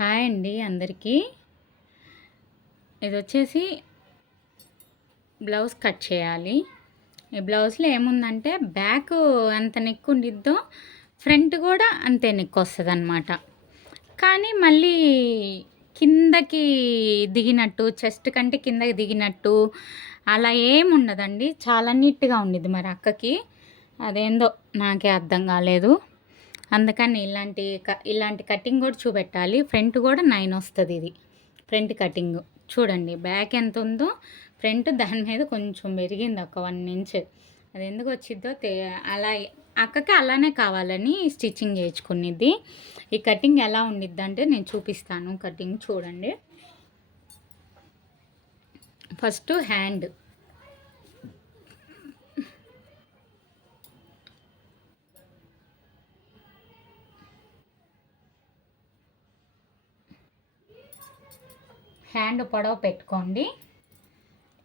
Hi అండి అందరికీ. ఇది వచ్చేసి బ్లౌజ్ కట్ చేయాలి. ఈ బ్లౌజ్లో ఏముందంటే బ్యాక్ ఎంత నెక్ ఉండిద్దో ఫ్రంట్ కూడా అంతే నెక్ వస్తుంది అనమాట కానీ మళ్ళీ కిందకి దిగినట్టు చెస్ట్ కంటే కిందకి దిగినట్టు అలా ఏముండదండి. చాలా నీట్గా ఉండిద్ది మరి అక్కకి. అదేందో నాకే అర్థం కాలేదు. అందుకని ఇలాంటి ఇలాంటి కటింగ్ కూడా చూపెట్టాలి. ఫ్రంట్ కూడా నైన్ వస్తుంది ఇది. Front cutting. చూడండి బ్యాక్ ఎంత ఉందో ఫ్రంట్ దాని మీద కొంచెం పెరిగింది ఒక వన్ ఇంచ్. అది ఎందుకు వచ్చిద్దో తే అలా అక్కకి అలానే కావాలని స్టిచ్చింగ్ చేయించుకునేది ఈ కటింగ్ ఎలా ఉండిద్ది అంటే నేను చూపిస్తాను కటింగ్ చూడండి. First hand. హ్యాండ్ పొడవ పెట్టుకోండి.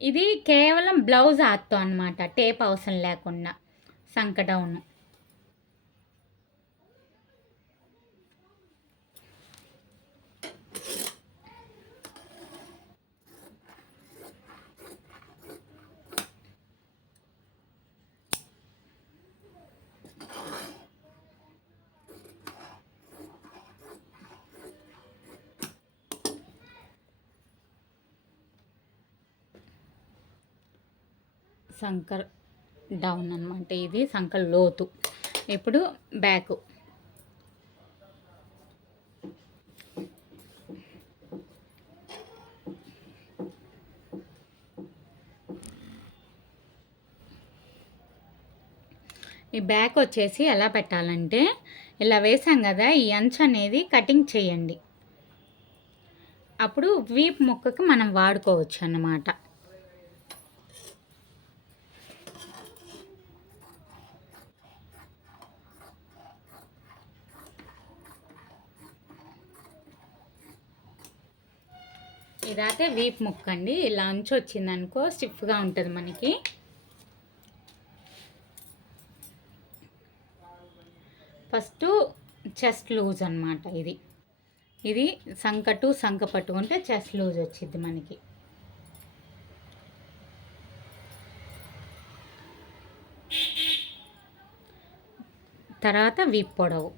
ఇది కేవలం బ్లౌజ్ ఆత్తో అనమాట టేప్ అవసరం లేకుండా సంకటౌను సంకర్ డౌన్ అనమాట ఇది సంకర్ లోతు. ఇప్పుడు బ్యాక్. ఈ బ్యాక్ వచ్చేసి ఎలా పెట్టాలంటే ఇలా వేసాం కదా ఈ అంచు అనేది కటింగ్ చేయండి. అప్పుడు వీప్ మొక్కకి మనం వాడుకోవచ్చు అన్నమాట. ఇదైతే వీప్ ముక్క అండి ఇలా అంచు వచ్చిందనుకో స్టిఫ్గా ఉంటుంది మనకి. ఫస్ట్ చెస్ట్ లూజ్ అనమాట ఇది. ఇది సంకటు సంక పట్టుకుంటే చెస్ట్ లూజ్ వచ్చింది మనకి. తర్వాత వీప్ పొడవు.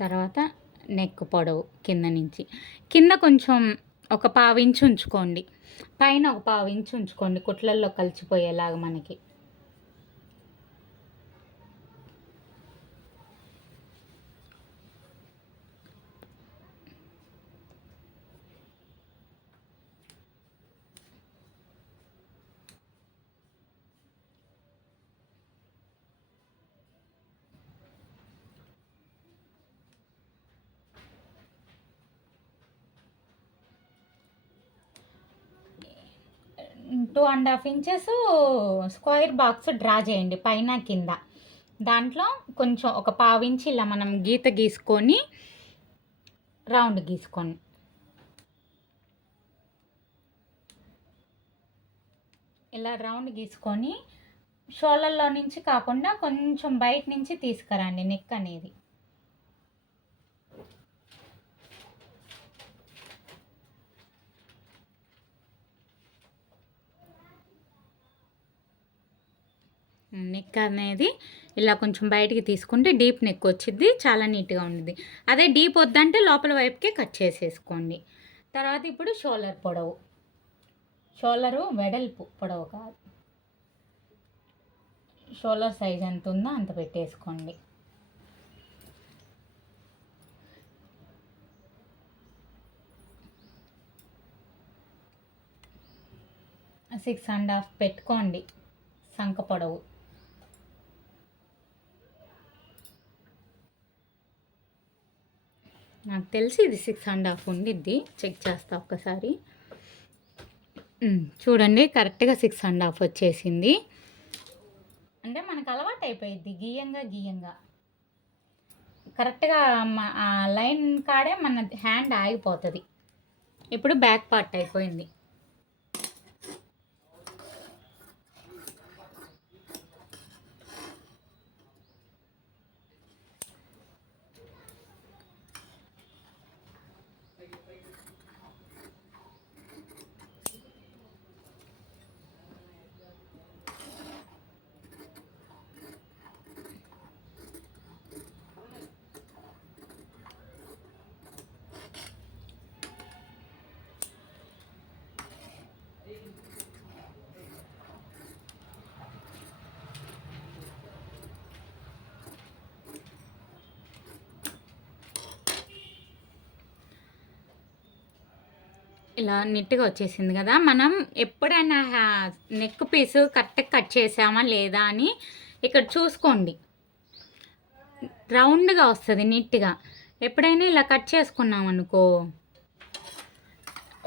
తర్వాత నెక్ పొడవు కింద నుంచి. కింద కొంచెం ఒక పావించి ఉంచుకోండి. పైన ఒక పావించి ఉంచుకోండి. కుట్లల్లో కలిసిపోయేలాగా మనకి. Two and half inches square box draw చేయండి పైన కింద. దాంట్లో కొంచెం ఒక పావు ఇలా మనం గీత గీసుకొని రౌండ్ గీసుకోండి ఇలా రౌండ్ గీసుకొని షోలల్లో నుంచి కాకుండా కొంచెం బయట నుంచి తీసుకురండి నెక్ అనేది. నెక్ అనేది ఇలా కొంచెం బయటికి తీసుకుంటే డీప్ నెక్ వచ్చింది చాలా నీట్గా ఉంటుంది అదే డీప్ వద్దంటే లోపల వైపుకే కట్ చేసేసుకోండి. తర్వాత ఇప్పుడు షోలర్ పొడవు. షోలరు వెడల్పు పొడవు కాదు. షోలర్ సైజ్ ఎంత ఉందో అంత పెట్టేసుకోండి. సిక్స్ అండ్ హాఫ్ పెట్టుకోండి. సంక పొడవు. నాకు తెలిసి ఇది సిక్స్ అండ్ హాఫ్ ఉండిద్ది. చెక్ చేస్తా ఒక్కసారి. చూడండి కరెక్ట్గా సిక్స్ అండ్ హాఫ్ వచ్చేసింది. అంటే మనకు అలవాటు అయిపోయింది గీయంగా గీయంగా. కరెక్ట్గా మా లైన్ కాడే మన హ్యాండ్ ఆగిపోతుంది. ఇప్పుడు బ్యాక్ పార్ట్ అయిపోయింది. ఇలా నీట్గా వచ్చేసింది కదా మనం ఎప్పుడైనా నెక్ పీస్ కరెక్ట్గా కట్ చేసామా లేదా అని ఇక్కడ చూసుకోండి. రౌండ్గా వస్తుంది నీట్గా. ఎప్పుడైనా ఇలా కట్ చేసుకున్నాం అనుకో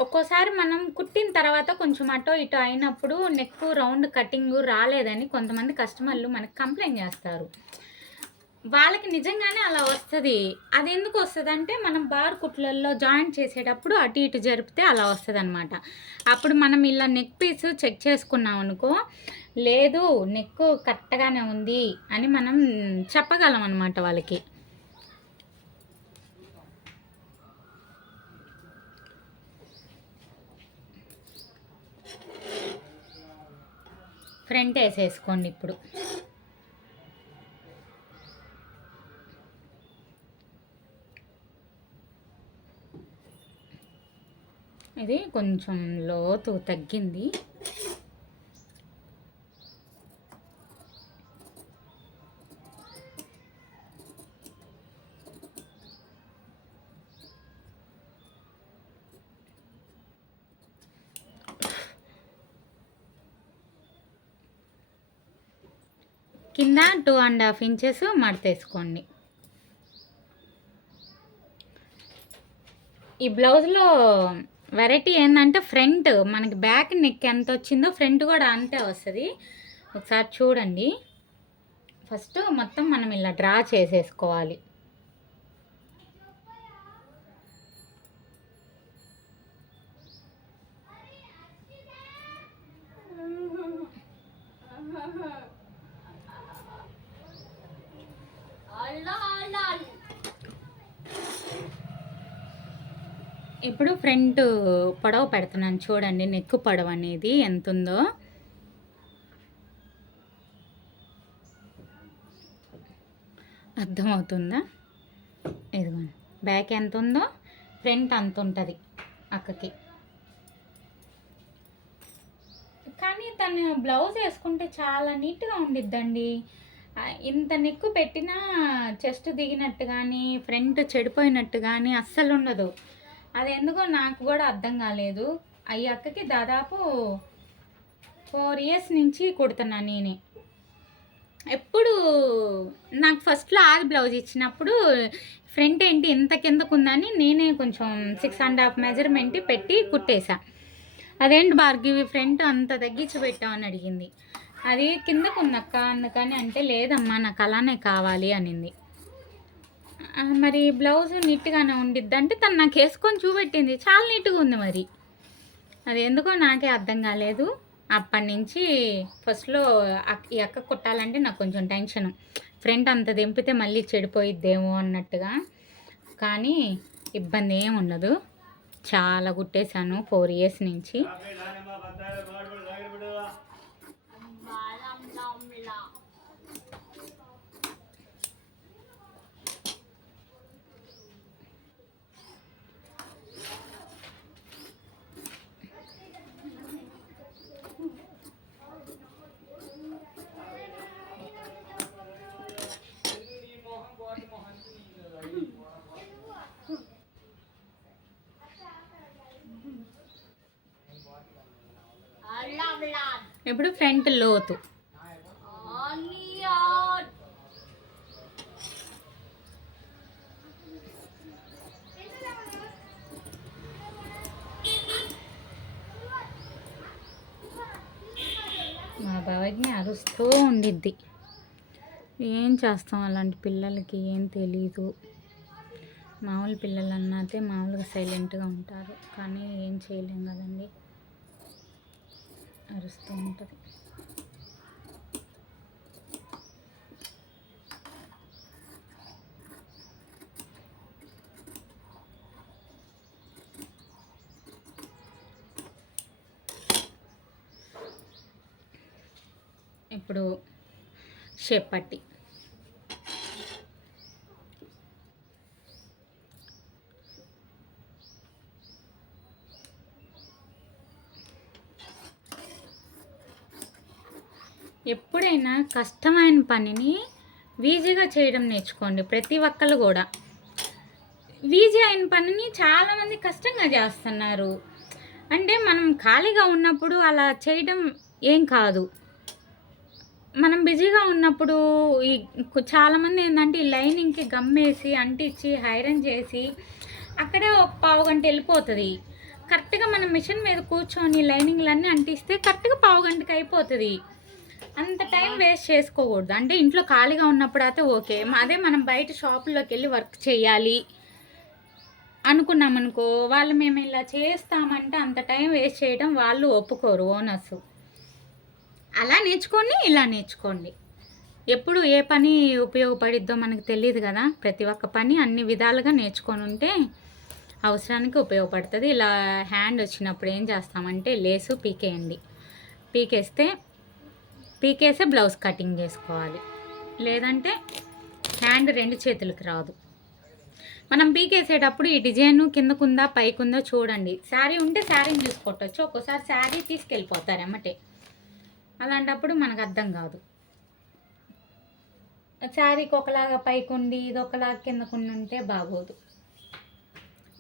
ఒక్కోసారి మనం కుట్టిన తర్వాత కొంచెం అటో ఇటో అయినప్పుడు నెక్ రౌండ్ కటింగ్ రాలేదని కొంతమంది కస్టమర్లు మనకి కంప్లైంట్ చేస్తారు. వాళ్ళకి నిజంగానే అలా వస్తుంది. అది ఎందుకు వస్తుంది అంటే మనం బార్ కుట్లల్లో జాయిన్ చేసేటప్పుడు అటు ఇటు జరిపితే అలా వస్తుంది అనమాట అప్పుడు మనం ఇలా నెక్ పీస్ చెక్ చేసుకున్నాం అనుకో లేదు నెక్ కరెక్ట్గానే ఉంది అని మనం చెప్పగలం అనమాట వాళ్ళకి. ఫ్రంట్ వేసేసుకోండి ఇప్పుడు. ఇది కొంచెం లోతు తగ్గింది. కింద టూ అండ్ హాఫ్ ఇంచెస్ మడతేసుకోండి ఈ బ్లౌజ్లో వెరైటీ ఏంటంటే ఫ్రంట్ మనకి బ్యాక్ నెక్ ఎంత వచ్చిందో ఫ్రంట్ కూడా అంతే వస్తుంది. ఒకసారి చూడండి. ఫస్ట్ మొత్తం మనం ఇలా డ్రా చేసేసుకోవాలి. ఇప్పుడు ఫ్రంట్ పొడవ పెడుతున్నాను. చూడండి నెక్ పొడవ అనేది ఎంత ఉందో అర్థమవుతుందా? ఇదిగోండి. బ్యాక్ ఎంత ఉందో ఫ్రంట్ అంత ఉంటుంది అక్కకి. కానీ తను బ్లౌజ్ వేసుకుంటే చాలా నీట్గా ఉండిద్దండి. ఇంత నెక్కు పెట్టినా చెస్ట్ దిగినట్టు కానీ ఫ్రంట్ చెడిపోయినట్టు కానీ అస్సలు ఉండదు అది ఎందుకో నాకు కూడా అర్థం కాలేదు. ఈ అక్కకి దాదాపు ఫోర్ ఇయర్స్ నుంచి కుడుతున్నా నేనే. ఎప్పుడు నాకు ఫస్ట్లో ఆది బ్లౌజ్ ఇచ్చినప్పుడు ఫ్రంట్ ఏంటి ఇంత కిందకు ఉందని నేనే కొంచెం సిక్స్ అండ్ హాఫ్ మెజర్మెంట్ పెట్టి కుట్టేశా అదేంటి భార్గవి ఫ్రంట్ అంత తగ్గించి పెట్టామని అడిగింది. అది కిందకు ఉందక్క అందుకని అంటే లేదమ్మా నాకు అలానే కావాలి అనింది. మరి బ్లౌజ్ నీట్గానే ఉండిద్ది అంటే తను నాకు వేసుకొని చూపెట్టింది. చాలా నీట్గా ఉంది మరి. అది ఎందుకో నాకే అర్థం కాలేదు. అప్పటి నుంచి ఫస్ట్లో ఈ అక్క కుట్టాలంటే నాకు కొంచెం టెన్షన్. ఫ్రంట్ అంత దింపితే మళ్ళీ చెడిపోయిద్దేమో అన్నట్టుగా. కానీ ఇబ్బంది ఏం ఉండదు. చాలా కుట్టేశాను ఫోర్ ఇయర్స్ నుంచి. ఇప్పుడు ఫ్రంట్ లోతు. మా బావకి అరుస్తూ ఉండిద్ది. ఏం చేస్తాం అలాంటి పిల్లలకి ఏం తెలీదు. మామూలు పిల్లలు అన్నతే మామూలుగా సైలెంట్గా ఉంటారు. కానీ ఏం చేయలేం కదండి. అరుస్తూ ఉంటుంది. ఇప్పుడు షేప్ పట్టి ఎప్పుడైనా కష్టమైన పనిని ఈజీగా చేయడం నేర్చుకోండి ప్రతి ఒక్కరు కూడా. ఈజీ అయిన పనిని చాలామంది కష్టంగా చేస్తున్నారు. అంటే మనం ఖాళీగా ఉన్నప్పుడు అలా చేయడం ఏం కాదు. మనం బిజీగా ఉన్నప్పుడు ఈ చాలామంది ఏంటంటే ఈ లైనింగ్కి గమ్మేసి అంటించి ఐరన్ చేసి అక్కడే ఒక పావు గంట వెళ్ళిపోతుంది. కరెక్ట్గా మనం మిషన్ మీద కూర్చొని లైనింగ్లన్నీ అంటిస్తే కరెక్ట్గా పావు గంటకి అయిపోతుంది. అంత టైం వేస్ట్ చేసుకోకూడదు. అంటే ఇంట్లో ఖాళీగా ఉన్నప్పుడు అయితే ఓకే. అదే మనం బయట షాపుల్లోకి వెళ్ళి వర్క్ చేయాలి అనుకున్నాం అనుకో వాళ్ళు మేము ఇలా చేస్తామంటే అంత టైం వేస్ట్ చేయడం వాళ్ళు ఒప్పుకోరు ఓనర్స్. అలా నేర్చుకోండి ఇలా నేర్చుకోండి. ఎప్పుడు ఏ పని ఉపయోగపడిద్దో మనకు తెలియదు కదా. ప్రతి ఒక్క పని అన్ని విధాలుగా నేర్చుకొని ఉంటే అవసరానికి ఉపయోగపడుతుంది. ఇలా హ్యాండ్ వచ్చినప్పుడు ఏం చేస్తామంటే లేసు పీకేయండి. పీకేస్తే పీకేసే బ్లౌజ్ కటింగ్ చేసుకోవాలి. లేదంటే హ్యాండ్ రెండు చేతులకి రాదు. మనం పీకేసేటప్పుడు ఈ డిజైన్ కిందకుందా పైకుందా చూడండి. శారీ ఉంటే శారీని చూసుకోవచ్చు. ఒక్కోసారి శారీ తీసుకెళ్ళిపోతారు ఎమ్మటే. అలాంటప్పుడు మనకు అర్థం కాదు. శారీకి ఒకలాగా పైకుండి ఇది ఒకలాగా కిందకుండి ఉంటే బాగోదు.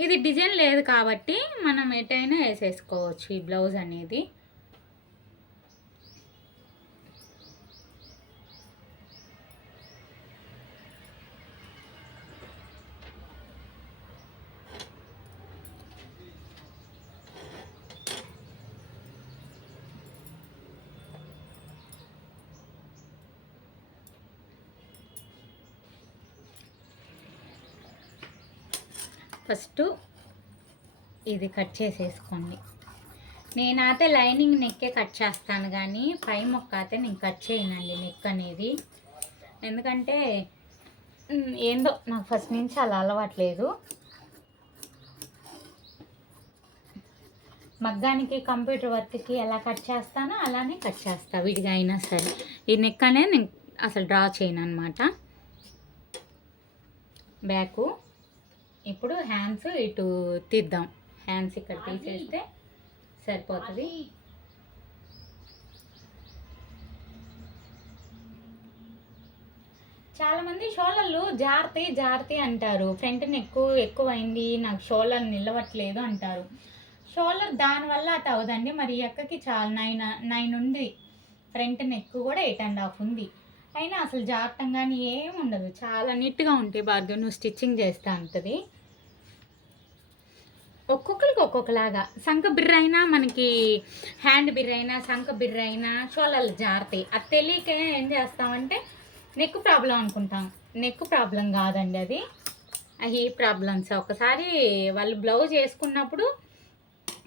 ఇది డిజైన్ లేదు కాబట్టి మనం ఎటైనా వేసేసుకోవచ్చు ఈ బ్లౌజ్ అనేది. ఫస్ట్ ఇది కట్ చేసేసుకోండి. నేనైతే లైనింగ్ నెక్కే కట్ చేస్తాను కానీ పై మొక్క అయితే నేను కట్ చేయనండి నెక్ అనేది. ఎందుకంటే ఏందో నాకు ఫస్ట్ నుంచి అలా అలవాట్లేదు మగ్గానికి కంప్యూటర్ వర్క్కి ఎలా కట్ చేస్తానో అలానే కట్ చేస్తా విడిగా అయినా సరే. ఈ నెక్ అనేది నేను అసలు డ్రా చేయను అనమాట బ్యాకు ఇప్పుడు హ్యాండ్స్ ఇటు తీద్దాం. హ్యాండ్స్ ఇక్కడ తీసేస్తే సరిపోతుంది. చాలా మంది షోలర్లు జాగ్రత్త జాగ్రత్త అంటారు. ఫ్రంట్ ఎక్కువ ఎక్కువైంది నాకు షోలర్ నిలవట్లేదు అంటారు. షోల్డర్ దానివల్ల అటు అవదండి. మరి ఈ అక్కకి చాలా నైన్ నైన్ ఉంది. ఫ్రంట్ నెక్ కూడా ఎయిట్ అండ్ హాఫ్ ఉంది. అయినా అసలు జాగ్రత్తగాని ఏం ఉండదు. చాలా నీట్గా ఉంటాయి భార్గవ్ నువ్వు స్టిచ్చింగ్ చేస్తా ఉంటుంది ఒక్కొక్కరికి ఒక్కొక్కలాగా. సంఖ బిర్ర అయినా మనకి హ్యాండ్ బిర్ర అయినా సంఖ బిర్ర అయినా షోలర్లు జారుతాయి. అది తెలియక ఏం చేస్తామంటే నెక్ ప్రాబ్లం అనుకుంటాం. నెక్ ప్రాబ్లం కాదండి అది. అవి ప్రాబ్లమ్స్. ఒకసారి వాళ్ళు బ్లౌజ్ వేసుకున్నప్పుడు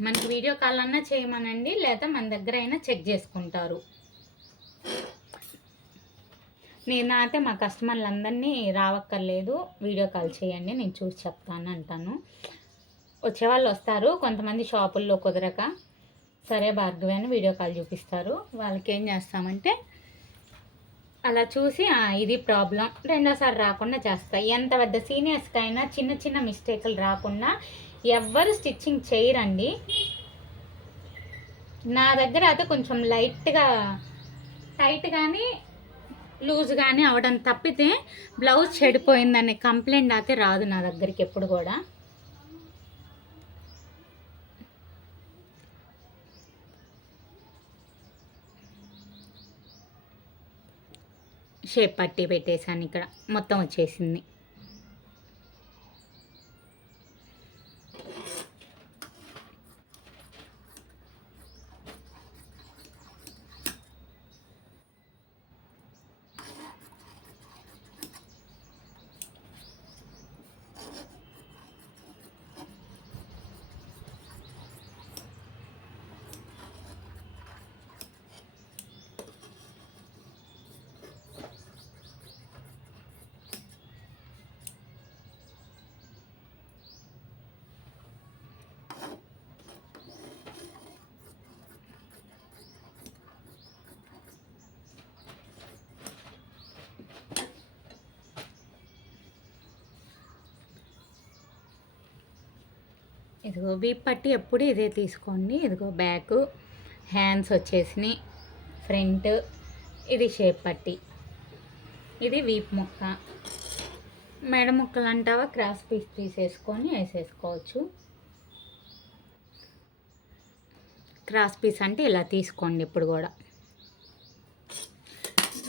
మనకి వీడియో కాల్ అన్నా చేయమనండి లేదా మన దగ్గర అయినా చెక్ చేసుకుంటారు. నేను అయితే మా కస్టమర్లందరినీ రావక్కర్లేదు. వీడియో కాల్ చేయండి నేను చూసి చెప్తాను అంటాను. వచ్చేవాళ్ళు వస్తారు కొంతమంది షాపుల్లో కుదరక. సరే భార్గవి అని వీడియో కాల్ చూపిస్తారు. వాళ్ళకి ఏం చేస్తామంటే అలా చూసి ఇది ప్రాబ్లం. రెండోసారి రాకుండా చేస్తా. ఎంత పెద్ద సీనియర్స్కి అయినా చిన్న చిన్న మిస్టేకులు రాకుండా ఎవ్వరు స్టిచ్చింగ్ చేయరండి. నా దగ్గర అయితే కొంచెం లైట్గా టైట్ కానీ లూజ్ కానీ అవడం తప్పితే బ్లౌజ్ చెడిపోయిందనే కంప్లైంట్ అయితే రాదు నా దగ్గరికి ఎప్పుడు కూడా. షేప్ పట్టి పెట్టేశాను ఇక్కడ. మొత్తం వచ్చేసింది. ఇదిగో వీప్ పట్టి ఎప్పుడు ఇదే తీసుకోండి. ఇదిగో బ్యాక్ హ్యాండ్స్ వచ్చేసినాయి. ఫ్రంట్ ఇది షేప్ పట్టి. ఇది వీప్ ముక్క. మెడ ముక్కలు అంటావా క్రాస్ పీస్ తీసేసుకొని వేసేసుకోవచ్చు. క్రాస్ పీస్ అంటే ఇలా తీసుకోండి ఇప్పుడు కూడా.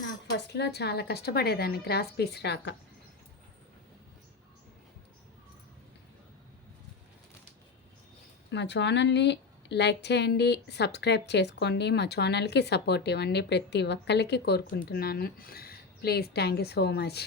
నాకు ఫస్ట్లో చాలా కష్టపడేదాన్ని క్రాస్ పీస్ రాక. మా ఛానల్ని లైక్ చేయండి సబ్స్క్రైబ్ చేసుకోండి. మా ఛానల్కి సపోర్ట్ ఇవ్వండి. ప్రతి ఒక్కరికి కోరుకుంటున్నాను. Please thank you so much.